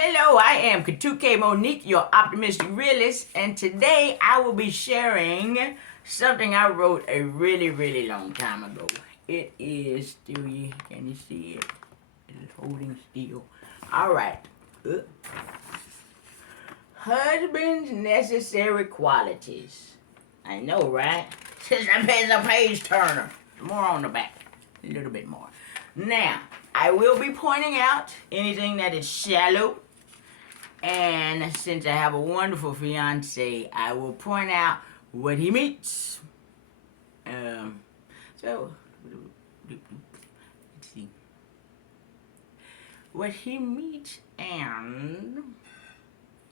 Hello, I am Katuke Monique, your optimistic realist, and today I will be sharing something I wrote a really long time ago. It is still, can you see it? It is holding still. All right. Husband's necessary qualities. I know, right? Since I'm a page turner. More on the back. A little bit more. Now, I will be pointing out anything that is shallow. And since I have a wonderful fiance, I will point out what he meets. So, let's see. What he meets and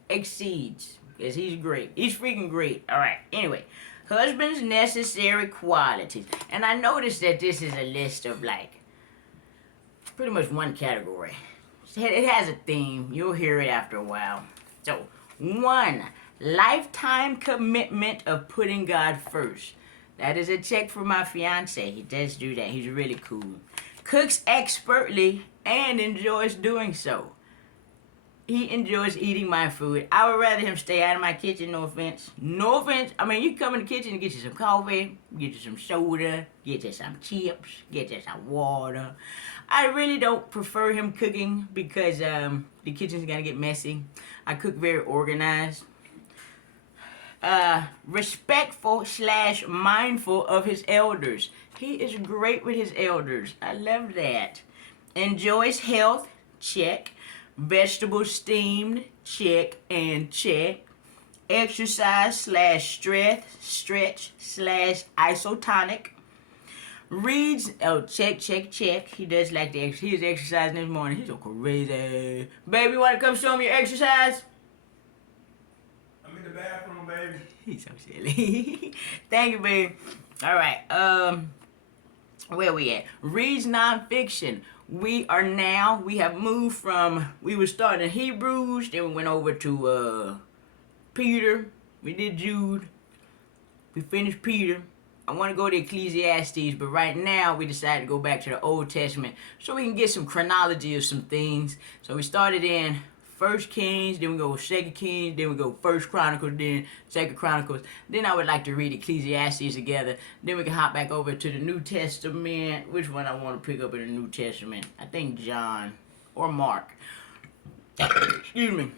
exceeds. Because he's great. He's freaking great. Alright, anyway. Husband's necessary qualities. And I noticed that this is a list of pretty much one category. It has a theme. You'll hear it after a while. So, 1, lifetime commitment of putting God first. That is a check for my fiance. He does do that. He's really cool. Cooks expertly and enjoys doing so. He enjoys eating my food. I would rather him stay out of my kitchen, no offense. No offense. I mean, you can come in the kitchen and get you some coffee, get you some soda, get you some chips, get you some water. I really don't prefer him cooking because the kitchen's gonna get messy. I cook very organized. Respectful / mindful of his elders. He is great with his elders. I love that. Enjoys health, check. Vegetables steamed, check and check. Exercise / strength, stretch / isotonic. Reads, check. He does like the exercise. He was exercising this morning. He's so crazy. Baby, you want to come show me your exercise? I'm in the bathroom, baby. He's so silly. Thank you, baby. All right. Where we at? Reads nonfiction. We have moved from, we were starting Hebrews, then we went over to Peter. We did Jude. We finished Peter. I want to go to Ecclesiastes, but right now we decided to go back to the Old Testament so we can get some chronology of some things. So we started in 1 Kings, then we go 2 Kings, then we go 1 Chronicles, then 2 Chronicles. Then I would like to read Ecclesiastes together. Then we can hop back over to the New Testament. Which one I want to pick up in the New Testament? I think John or Mark. Excuse me.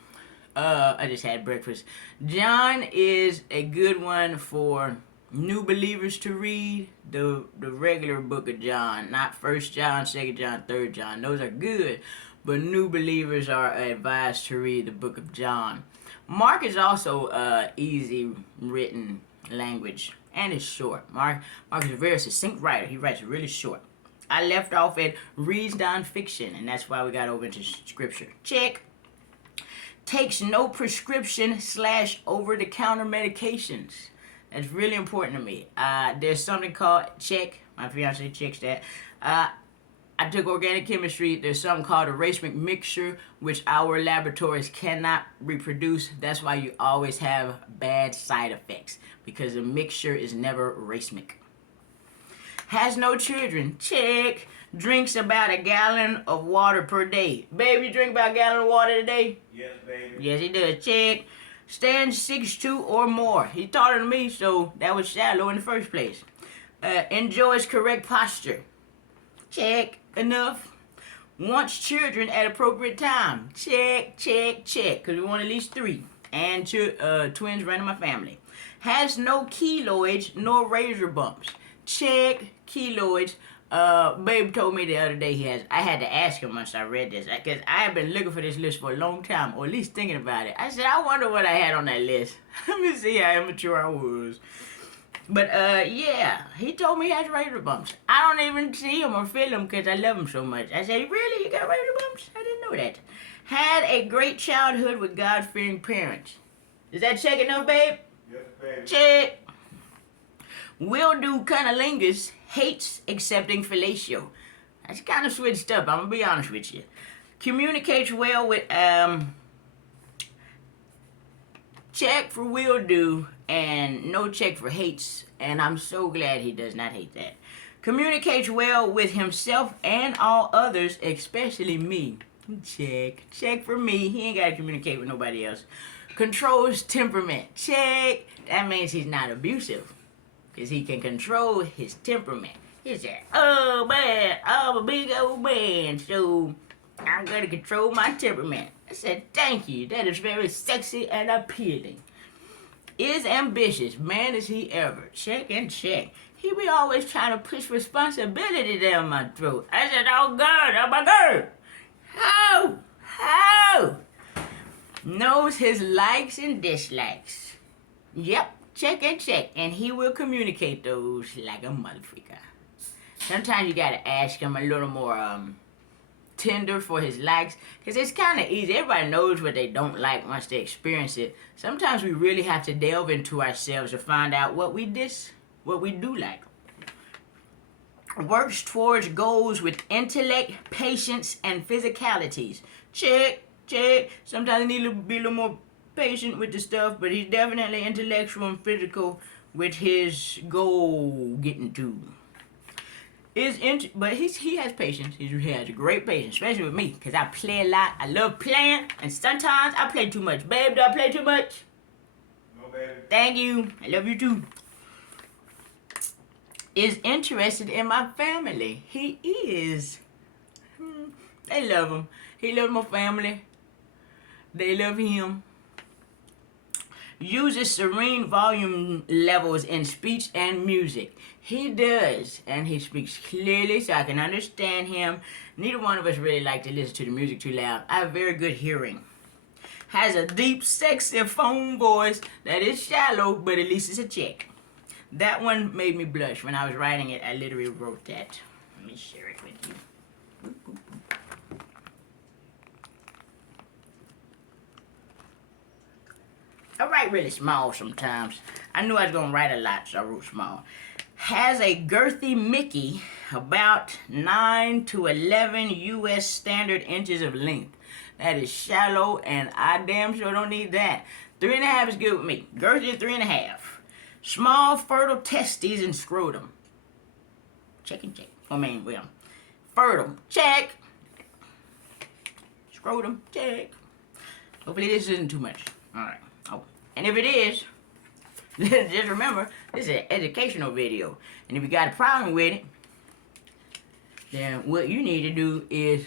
I just had breakfast. John is a good one for new believers to read. The regular book of John, not 1 John, 2 John, 3 John. Those are good. But new believers are advised to read the book of John. Mark is also easy written language, and it's short. Mark is a very succinct writer. He writes really short. I left off at reads nonfiction, and that's why we got over into scripture. Check. Takes no prescription / over-the-counter medications. That's really important to me. There's something called, check. My fiance checks that. I took organic chemistry. There's something called a racemic mixture, which our laboratories cannot reproduce. That's why you always have bad side effects, because the mixture is never racemic. Has no children. Check. Drinks about 1 gallon of water per day. Baby, you drink about 1 gallon of water a day? Yes, baby. Yes, he does. Check. Stands 6'2" or more. He's taller than me, so that was shallow in the first place. Enjoys correct posture. Check. Enough. Wants children at appropriate time. Check. Because we want at least 3. And twins running my family. Has no keloids nor razor bumps. Check. Keloids. Babe told me the other day he has. I had to ask him once I read this, because I have been looking for this list for a long time, or at least thinking about it. I said, I wonder what I had on that list. Let me see how immature I was. But yeah, he told me he has razor bumps. I don't even see him or feel him because I love him so much. I said, really? You got razor bumps? I didn't know that. Had a great childhood with God-fearing parents. Is that check enough, babe? Yes, baby. Check. Will do cunnilingus. Hates accepting fellatio. That's kind of switched up, I'm going to be honest with you. Communicates well with, check for will do, and no check for hates, and I'm so glad he does not hate that. Communicates well with himself and all others, especially me. Check. Check for me. He ain't got to communicate with nobody else. Controls temperament. Check. That means he's not abusive. Because he can control his temperament. He said, oh man, I'm a big old man, so I'm going to control my temperament. I said, thank you. That is very sexy and appealing. Is ambitious. Man, is he ever. Check and check. He be always trying to push responsibility down my throat. I said, oh God, oh my God. How? Knows his likes and dislikes. Yep, check and check. And he will communicate those like a motherfucker. Sometimes you gotta ask him a little more tender for his likes, because it's kind of easy. Everybody knows what they don't like once they experience it. Sometimes we really have to delve into ourselves to find out what we do like. Works towards goals with intellect, patience, and physicalities. Check. Sometimes I need to be a little more patient with the stuff, but he's definitely intellectual and physical with his goal getting to. But he has patience. He has great patience, especially with me, because I play a lot. I love playing, and sometimes I play too much. Babe, do I play too much? No, baby. Thank you. I love you too. Is interested in my family. He is. They love him. He loves my family. They love him. Uses serene volume levels in speech and music. He does, and he speaks clearly so I can understand him. Neither one of us really like to listen to the music too loud. I have very good hearing. Has a deep, sexy phone voice that is shallow, but at least it's a check. That one made me blush. When I was writing it, I literally wrote that. Let me share it with you. I write really small sometimes. I knew I was going to write a lot, so I wrote small. Has a girthy Mickey, about 9 to 11 U.S. standard inches of length. That is shallow, and I damn sure don't need that. 3.5 is good with me. Girthy 3.5. Small fertile testes and scrotum. Check and check. Fertile. Check. Scrotum. Check. Hopefully this isn't too much. Alright. Oh. And if it is, just remember, this is an educational video. And if you got a problem with it, then what you need to do is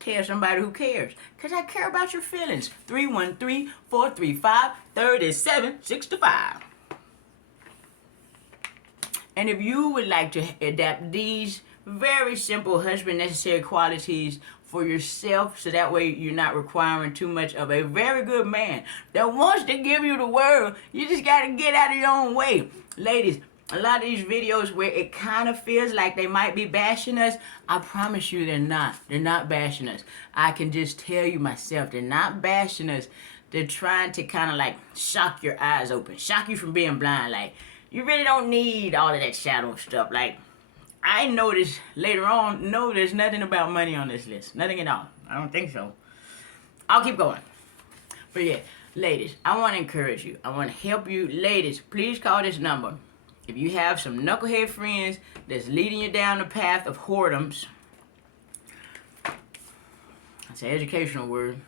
tell somebody who cares. Because I care about your feelings. 313-435-3765. And if you would like to adapt these very simple husband necessary qualities for yourself, so that way you're not requiring too much of a very good man that wants to give you the world, you just got to get out of your own way. Ladies, a lot of these videos where it kind of feels like they might be bashing us, I promise you they're not. They're not bashing us. I can just tell you myself, they're not bashing us. They're trying to kind of like shock your eyes open, shock you from being blind. Like, you really don't need all of that shadow stuff. Like, I noticed later on, no, there's nothing about money on this list. Nothing at all. I don't think so. I'll keep going. But yeah, ladies, I want to encourage you. I want to help you. Ladies, please call this number. If you have some knucklehead friends that's leading you down the path of whoredoms, that's an educational word.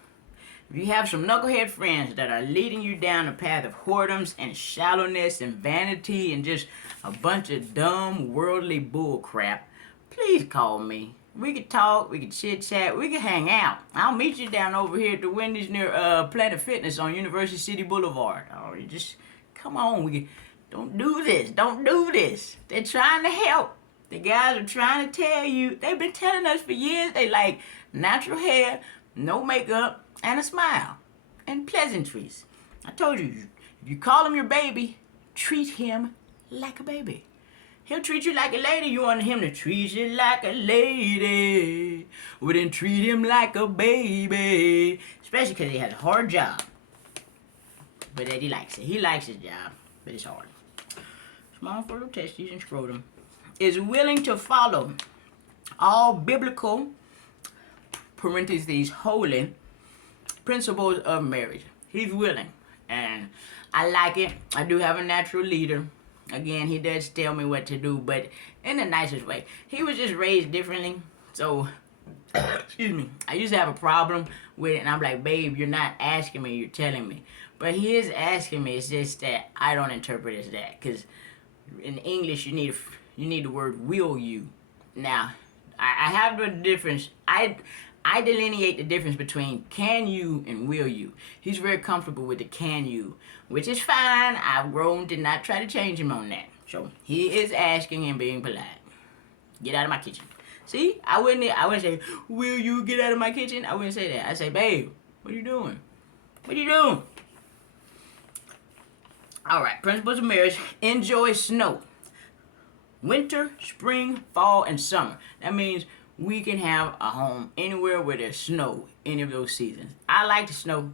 If you have some knucklehead friends that are leading you down the path of whoredoms and shallowness and vanity and just a bunch of dumb worldly bull crap, please call me. We could talk, we could chit chat, we could hang out. I'll meet you down over here at the Wendy's near Planet Fitness on University City Boulevard. Oh, you just come on. Don't do this. They're trying to help. The guys are trying to tell you. They've been telling us for years they like natural hair, no makeup, and a smile, and pleasantries. I told you, if you call him your baby, treat him like a baby. He'll treat you like a lady. You want him to treat you like a lady. Well, then treat him like a baby. Especially because he has a hard job. But that he likes it. He likes his job, but it's hard. Small fertile testes and scrotum. Is willing to follow all biblical, parentheses, holy, principles of marriage. He's willing. And I like it. I do have a natural leader. Again, he does tell me what to do, but in the nicest way. He was just raised differently. So excuse me, I used to have a problem with it, and I'm like, babe, you're not asking me, you're telling me. But he is asking me. It's just that I don't interpret it as that, because in English you need the word will you. Now, I have the difference. I delineate the difference between can you and will you. He's very comfortable with the can you, which is fine. I've grown to not try to change him on that. So he is asking and being polite. Get out of my kitchen. See, I wouldn't say, will you get out of my kitchen? I wouldn't say that. I say, babe, what are you doing? What are you doing? All right, principles of marriage. Enjoy snow. Winter, spring, fall, and summer. That means we can have a home anywhere where there's snow, any of those seasons. I like the snow.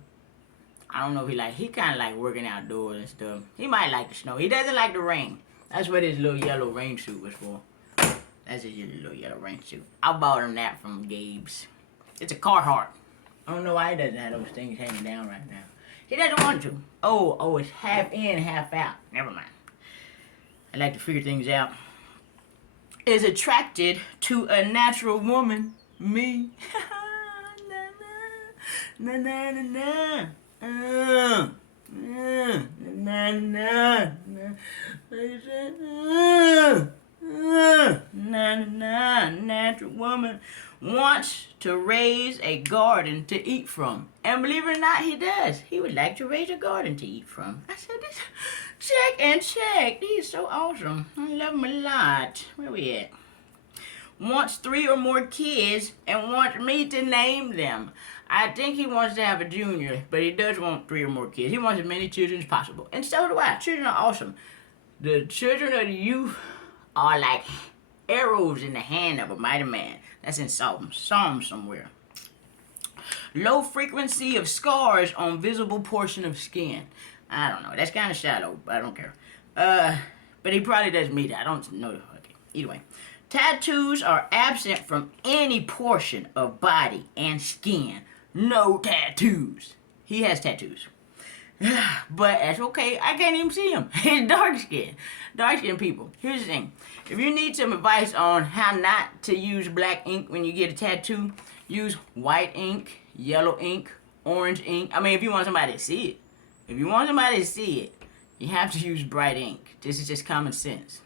I don't know if he kind of like working outdoors and stuff. He might like the snow. He doesn't like the rain. That's what his little yellow rain suit was for. That's his little yellow rain suit. I bought him that from Gabe's. It's a Carhartt. I don't know why he doesn't have those things hanging down right now. He doesn't want to. Oh, it's half in, half out. Never mind. I like to figure things out. Is attracted to a natural woman. Me. na na na na na. Na na na. Natural woman wants to raise a garden to eat from. And believe it or not, he does. He would like to raise a garden to eat from. I said, this, check and check. He's so awesome. I love him a lot. Where we at? Wants 3 or more kids and wants me to name them. I think he wants to have a junior, but he does want 3 or more kids. He wants as many children as possible. And so do I. Children are awesome. The children of the youth are like arrows in the hand of a mighty man. That's in Psalm somewhere. Low frequency of scars on visible portion of skin. I don't know. That's kind of shallow, but I don't care. But he probably does meet it. I don't know. Okay. Either way. Tattoos are absent from any portion of body and skin. No tattoos. He has tattoos. But that's okay. I can't even see him. He's dark skinned. Dark skinned people. Here's the thing. If you need some advice on how not to use black ink when you get a tattoo, use white ink, yellow ink, orange ink. I mean, if you want somebody to see it. If you want somebody to see it, you have to use bright ink. This is just common sense.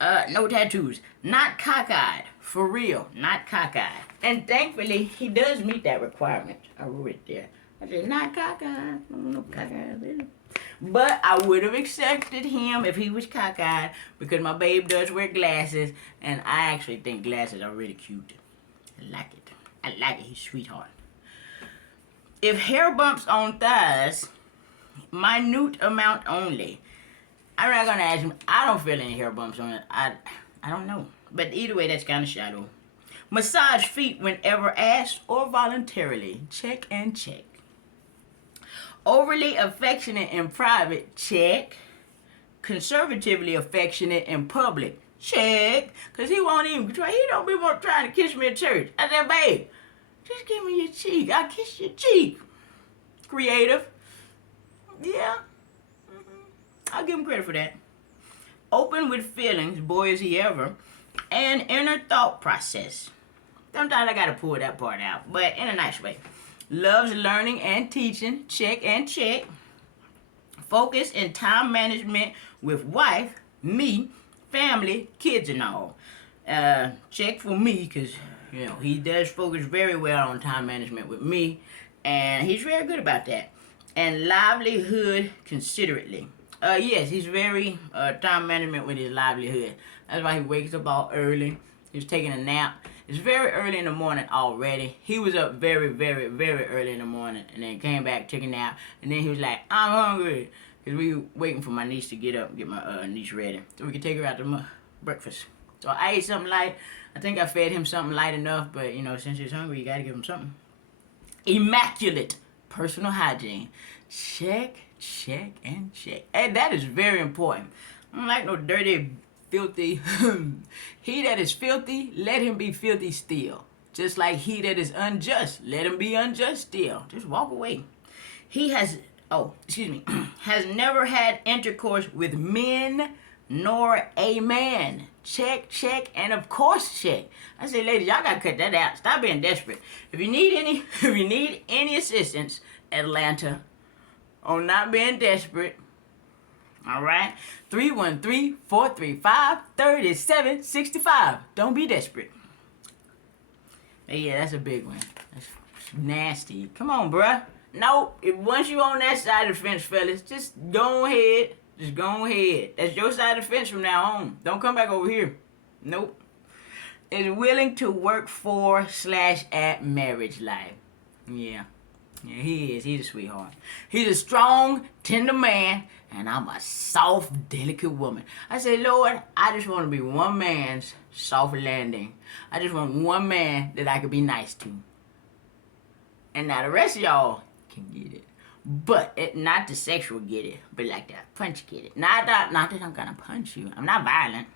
No tattoos. Not cockeyed. For real. Not cockeyed. And thankfully, he does meet that requirement. I wrote it there. I said, not cockeyed. No cockeyed. But I would have accepted him if he was cockeyed because my babe does wear glasses, and I actually think glasses are really cute. I like it. I like it. He's a sweetheart. If hair bumps on thighs, minute amount only. I'm not gonna ask him. I don't feel any hair bumps on it. I don't know. But either way, that's kind of shallow. Massage feet whenever asked or voluntarily. Check and check. Overly affectionate in private. Check. Conservatively affectionate in public. Check. Because he won't even try. He don't be trying to kiss me at church. I said, babe, just give me your cheek. I'll kiss your cheek. Creative. Yeah. I'll give him credit for that. Open with feelings, boy is he ever, and inner thought process. Sometimes I gotta pull that part out, but in a nice way. Loves learning and teaching, check and check. Focus and time management with wife, me, family, kids and all. Check for me, because, you know, he does focus very well on time management with me, and he's very good about that. And livelihood considerately. Yes, he's very time management with his livelihood. That's why he wakes up all early. He's taking a nap. It's very early in the morning already. He was up very, very, very early in the morning and then came back, took a nap, and then he was like, I'm hungry. Because we were waiting for my niece to get up and get my niece ready so we could take her out to breakfast. So I ate something light. I think I fed him something light enough, but, you know, since he's hungry, you got to give him something. Immaculate personal hygiene. Check, check, and check. And that is very important. I don't like no dirty, filthy. He that is filthy, let him be filthy still. Just like he that is unjust, let him be unjust still. Just walk away. He has, has never had intercourse with men nor a man. Check, check, and of course check. I say, ladies, y'all gotta cut that out. Stop being desperate. If you need any assistance, Atlanta, on not being desperate, all right, 313-435-3765. Don't be desperate. Yeah, that's a big one. That's nasty. Come on, bruh. Nope. If once you on that side of the fence, fellas, just go ahead. Just go ahead. That's your side of the fence from now on. Don't come back over here. Nope. Is willing to work for/at marriage life. Yeah. Yeah, he is. He's a sweetheart. He's a strong, tender man, and I'm a soft, delicate woman. I say, Lord, I just want to be one man's soft landing. I just want one man that I could be nice to. And now the rest of y'all can get it. But not the sexual get it, but like that punch get it. Not that I'm gonna punch you. I'm not violent.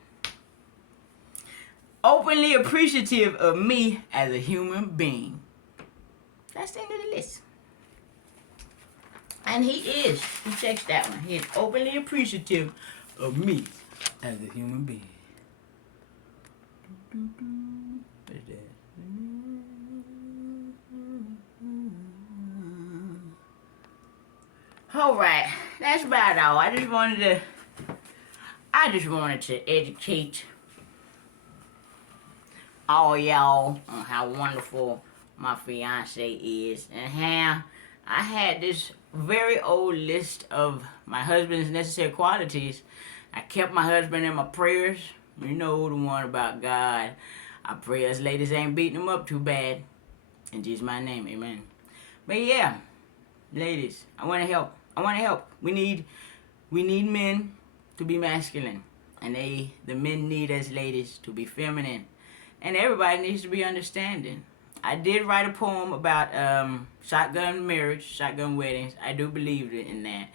Openly appreciative of me as a human being. That's the end of the list. And he is. He checks that one. He is openly appreciative of me as a human being. What is that? Alright, that's about all. I just wanted to educate all y'all on how wonderful my fiance is and how I had this very old list of my husband's necessary qualities. I kept my husband in my prayers. You know the one about God. I pray us ladies ain't beating him up too bad. In Jesus' my name, amen. But yeah, ladies, I want to help. We need men to be masculine, and the men need us ladies to be feminine, and everybody needs to be understanding. I did write a poem about shotgun marriage, shotgun weddings. I do believe in that.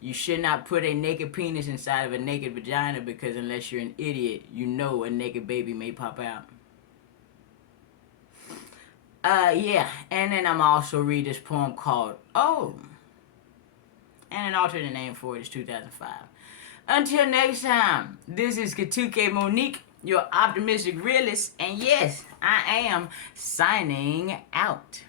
You should not put a naked penis inside of a naked vagina, because unless you're an idiot, you know a naked baby may pop out. Yeah, and then I'm also read this poem called Oh. And an alternate name for it is 2005. Until next time, this is Katuke Monique, your optimistic realist, and yes, I am signing out.